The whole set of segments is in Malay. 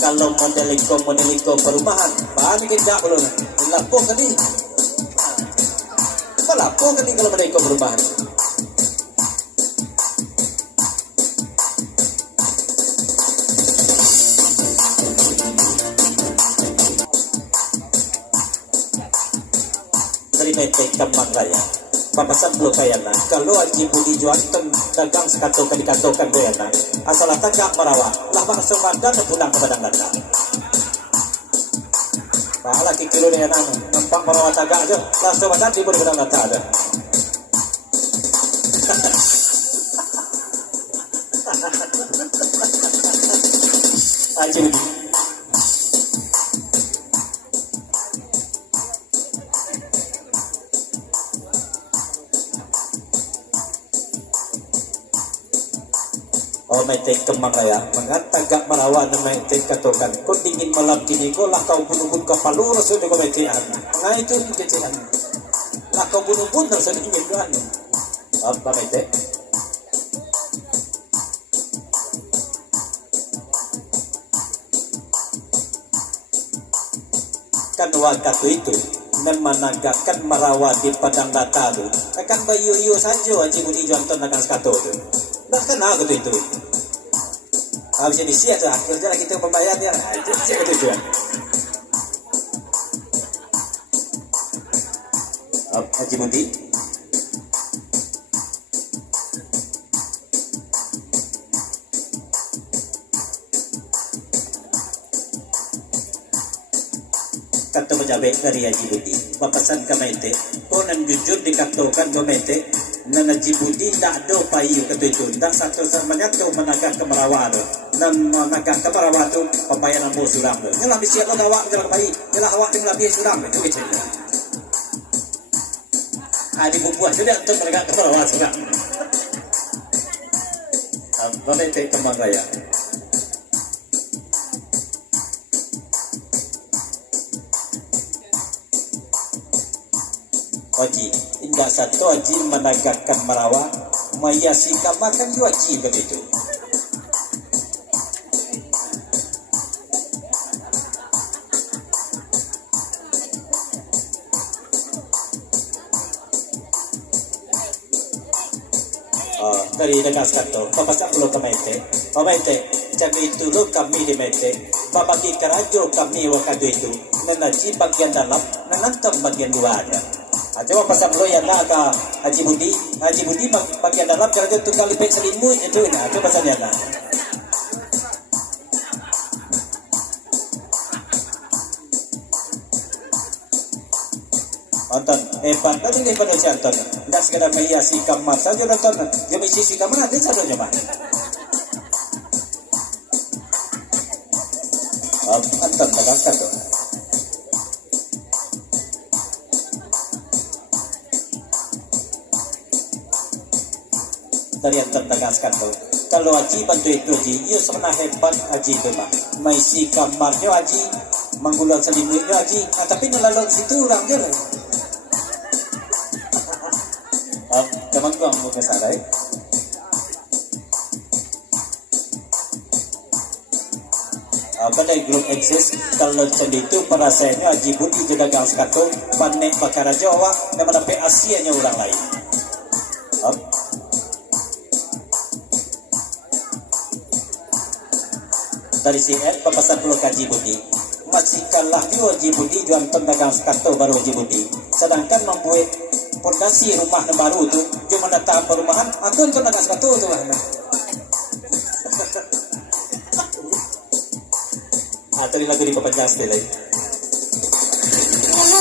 Kalau modeliko perumahan, bahan kita belum. Lapo kan ni? Lapo kan ni kalau modeliko perumahan? Dari PT Kembang Raya. Papasan belum kayana. Kalau Haji Budi jual dagang sekatokan dikatokan kayana. Asal tagak merawat. Lah bang sembadan pulang ke Padang Datar. Pahala kikilo dengan nampak merawat tagak aja. Lah sembadan di Padang Datar aja. Haji Budi. Oh, Maitek Kembang Raya mengata gak merawan Maitek katokan kau dingin malam kini kau lah kau bunuh-bunuh kapalu rasul kau Maitek nah itu kececihan lah kau bunuh-bunuh rasul ingin doan apa Maitek kan waktu itu memanagakan merawat di Padang Datar itu akan bayu-yu saja Haji Budi Juanton akan sekato itu bahkan aku itu habis ini siap tu kerja kita pembayarnya itu tujuan Haji Budi kata pejabat dari Haji Budi papasan kamaite konan jujur dikatakan kamaite na Haji Budi tak ada payu kata itu tak satu semuanya tu menagak kemerawat dan menagak kemerawat tu pembayaran bos suram tu nyalah bisiak lo awak jalan bayi nyalah awak tinggal biaya suram itu kecil di bubuan sudah untuk menagak kemerawat suram mana itu Kembang Raya Haji, indah satu Haji menagakkan merawat, mayasi kamakan juga Haji begitu. Dari dekat sekatau, Bapak tak perlu ke Maite. Bapak Maite, jadi itu lo kami di Maite. Bapak di kerajo kami waktu itu, menaji bagian dalam, menantam bagian luarnya. Coba pasal lo yang nak ke Haji Budi bagian dalam kerja tu kali pek selimut itu nah tu pasalnya nak. Nonton, hebat tu ni pada nonton. Tidak sekadar menghiasi kamar saja nonton. Dia menghiasi kamar ada saja mah. Nonton bagaikan tu. Dari yang tertegaskan tu kalau Haji bantu itu Haji ia sebenarnya hebat Haji itu mah maisi kamarnya Haji menggulung selimutnya Haji tapi nelalu situ orang je lah teman-teman mungkin salah pada grup eksis kalau macam itu perasaannya Haji Budi juga gang sekato panek bakar Jawa dan mendapat Asianya orang lain dari sini papasan pulau Haji Budi masih kalah juga Haji Budi jual pedagang sekato baru Haji Budi sedangkan membuat fondasi rumah yang baru tu cuma datang perumahan aku itu pedagang sekato tu tadi lagu di Papan Jas lagi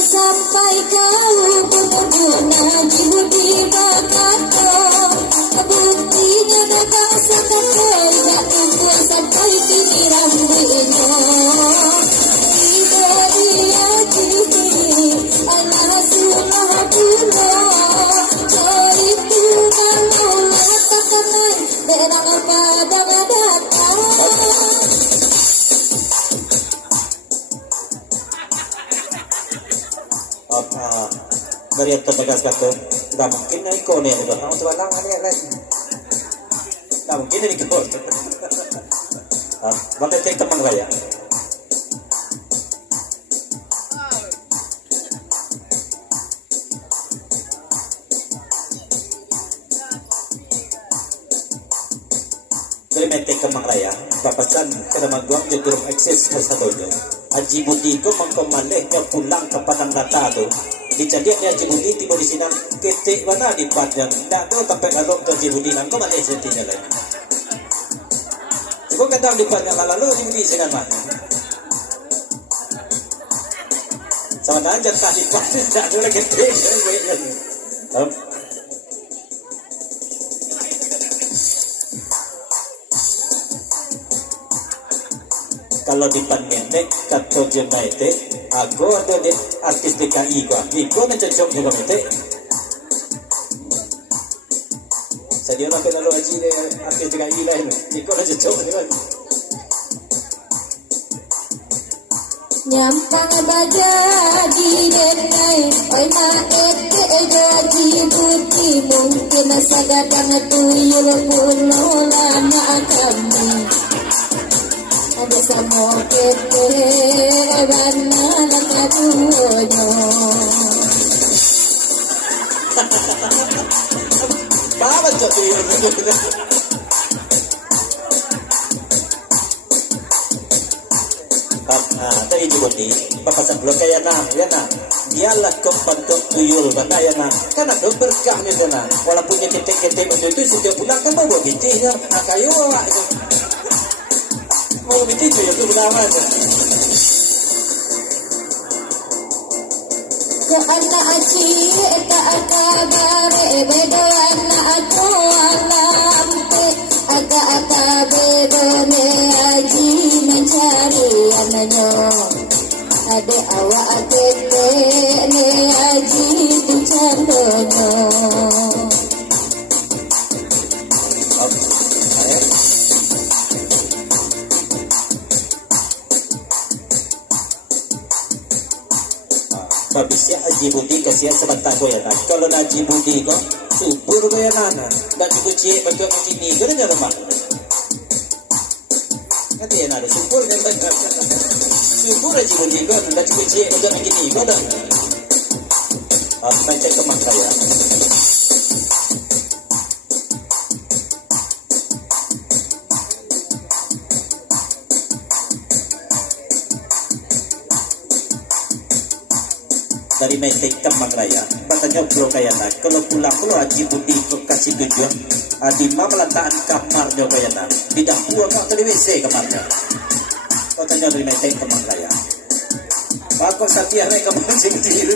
sampai kau berguna Haji Budi berkata buktinya dagang sekato jatuh pun sampai kini rambutnya diberi Haji anak sunnah pula itu kalau katakan berang padang datang dari yang terbagas kata tidak mungkin dari kau ni ada orang sebalang ada yang lain tidak mungkin dari kau mana cek Kembang Raya Dari mete Kemang Raya, papasan kena magwang di durung eksis ke sadonya. Haji Budi ko mangkomaleh niya pulang ke Padang Datado. Dijadian niya Haji Budi tiba di sini ketik mana di Padang. Nggak tahu sampai lalu ke Haji Budi nang ko mana sentinya lagi. Ibu kata di Padang lalu Haji Budi sini mana? Sama aja tadi pasti tidak ada lagi ketik. Kalau di Panmente kata jemaite, aku ada di artis DKI gua nak cocok juga mete. Saya nak kenal lagi di artis DKI lah ini, aku nak cocok juga. Nyampang baja di denai, oi maete gaji putih mungkin sagadang tuyul pulau lama kami. Ada sama kete warna lakadunya. Bapa cok tuyul. Tadi juga ni, Bapak sebelum kaya na, dialah kau bentuk tuyul mana ya na, karena tu berkah ni na, walaupun dia ketek untuk itu setiap bulan kan bawa bijinya, kayu awak itu, bawa biji tu itu berapa tu? Ke anak aci, tak ada bedo anak aku alam agak bedo ne aji mencari anaknya. Ada awak tete ne aji tu candonya. Habisnya Haji Budi kasihan sebentar ko ya nak. Kalau nak Haji Budi ko subur ko ya nak. Nak cukup cik betul macam ni ko dah rumah. Nanti ya nak subur kan betul. Subur Haji Budi ko nak cukup cik betul macam ni ko dah. Macam Kemang Raya. Dari Metek Kemang Raya, katanya pulau kaya nak. Kalau pulang Haji Budi kasih tujuan, di mana letakkan kamarnya kaya nak. Tidak buat kau tadi WC kamarnya. Katanya dari Metek Kemang Raya. Aku Satya mereka masih kecil.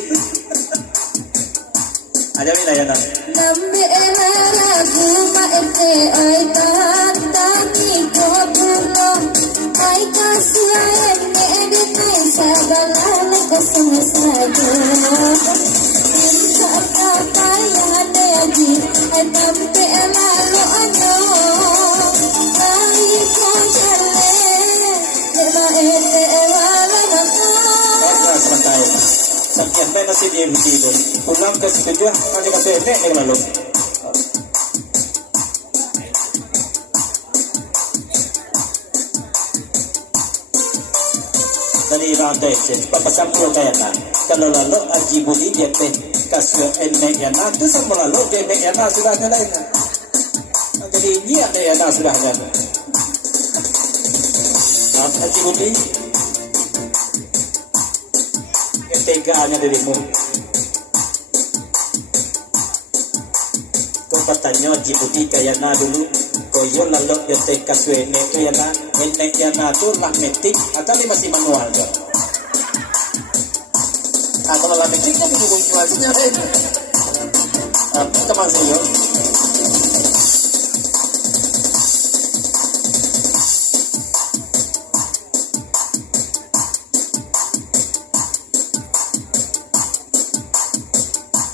Ada mana ya nak? Nambe lagu maete oi tantani ko pulo. Ai kasih ene de sabala ko saja. Insa apa yang ada di nambe lalu ano. Ai ko jale de maete wala mako. Sebentar. Sampai masih dia begitu. Pulang ke situ nanti kasih nek yang lalu. Dari rantai sih, Bapak sampul kaya nak. Kalau lalu Haji Budi dia teh kasih nek yang nak tu sama lalu dia nek yang nak sudah ada lain. Jadi ini ada yang nak sudah ada. Haji Budi ketegaannya dirimu. Kau katanya Haji Budi kaya na dulu. Koyo lalu dia teka suene kaya na. Enek ya na tu lah metik atau dia masih manual tu. Kalau lah metik kan dulu manual sebenarnya. Teman saya.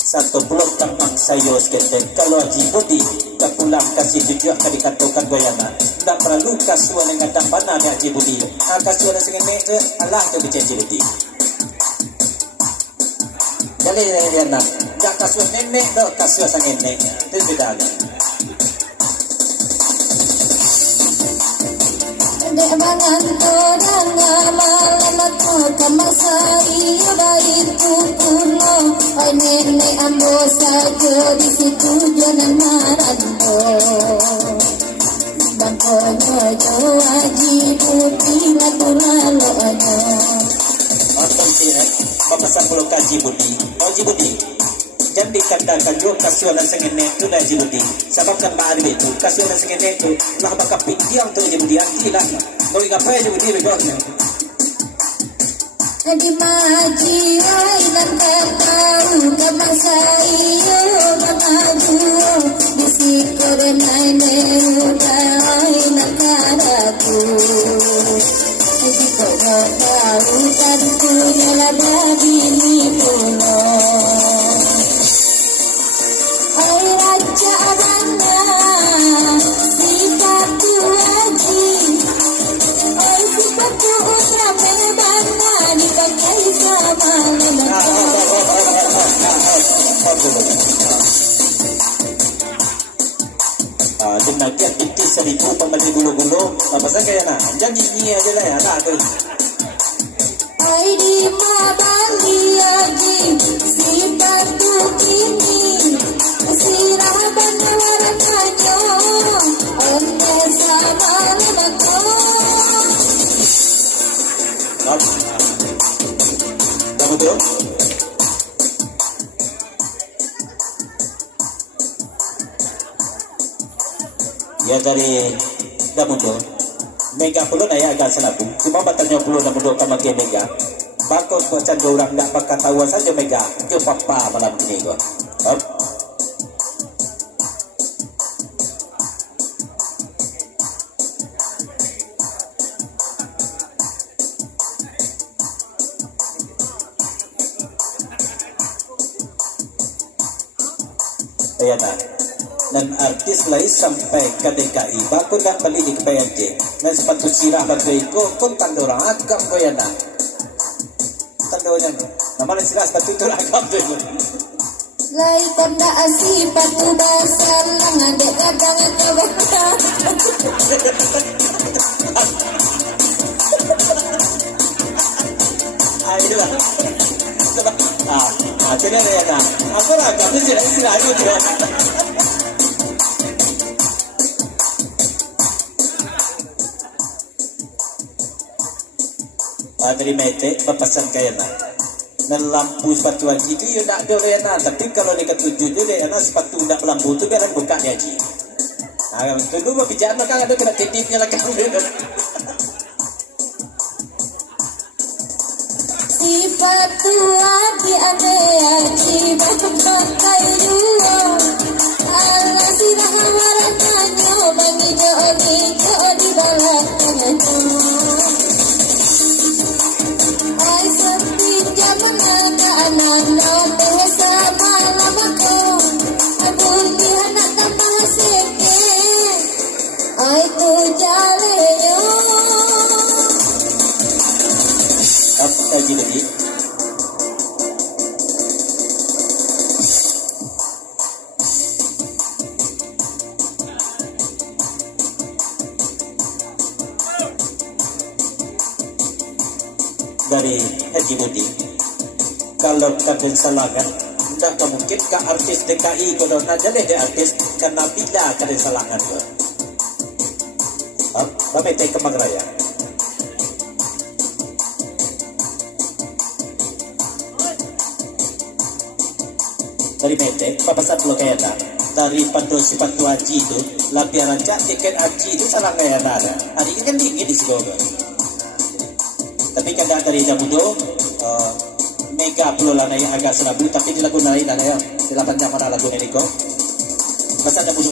Satu blok Kemang sayo seketen. Kalau Haji Budi tak pulang kasih tujuan kali katakan bayana. Tak perlu kasuan dengan tampana ni Haji Budi. Kasuan dengan mereka Allah tu berjanji Budi. Jadi dia nak. Tak kasuan nenek tak kasuan sang nenek. Itu beda lah. Dek mangan torang malam aku kemasai baik puno. Oi nenek ambo saja di situ jangan marando. Bangko Ojo aji putih lagu lalu ojo. Atong si papasan pulo kaji budi. Oji budi. Jangan dikatakan yo kasuanan sengene tu dah ji budi. Sebab kan baari betu kasuanan sengene tu lah bakal pindiang tu ji budi anti lah. Kau ingat apa ji budi begini? Di maji dan tahu gamang sayo maju disikor naine udai nakaraku. Di kau tahu kan punya lada bini puno. Oi raja mana si patu aji. Oi si patu rame mana dipakai sama lemak. Dengan kiat titik seribu pembeli gulu-gulu. Apa saja na? Jangan ni aja lah ya. Tak ada. Oi di mabali lagi si patu kini. Si raban warnanya onne sama lemak. Kamu tu? Ya dari Damudo Mega puluh naya agak selabu cuma batanya puluh Damudo kamakia Mega bakal baca orang tak bakal tahu saja Mega itu papa malam ini gua. Ya tak. Dan artis lain sampai ke DKI bakal nak beli di KPNJ dan sepatu sirah batu iko kon tandorang agam koyana tandorang nama sirah sepatu itu agam tu Lai kanda asi patu dasar langan dek kadang kebaka. Ayo lah akhirnya ya nak apa lah kamu sirah itu tu dari mete papasan kaya na lampu sepatu haji tu you nak dia na tapi kalau dia ketujuh dia na sepatu nak lampu tu biar buka dia haji tu dulu bicara kan ada kena titipnya lah kamu Sepatu api ade haji pakai dua. Allah sirah warnanya bagi jodi balaknya. Anak no sama lamaku aku ni anak tambah seke ai tu jale yo apa lagi tadi dari Haji Budi kalau kadang salahkan tidak mungkin ke artis DKI kalau nak jadi dia artis karena tidak kadang salahkan tu. Bapa teh Kemang Raya. Dari mete, papa sat lo kaya dah. Dari patu sepatu haji itu, lapian aja tiket haji itu salah kaya dah. Hari ini kan dingin di sini. Tapi kadang dari Damudo. Mega pulau lana yang agak selabu tapi di lagu lain ada ya. Di 8 jam mana lagu ini kok. Masa ada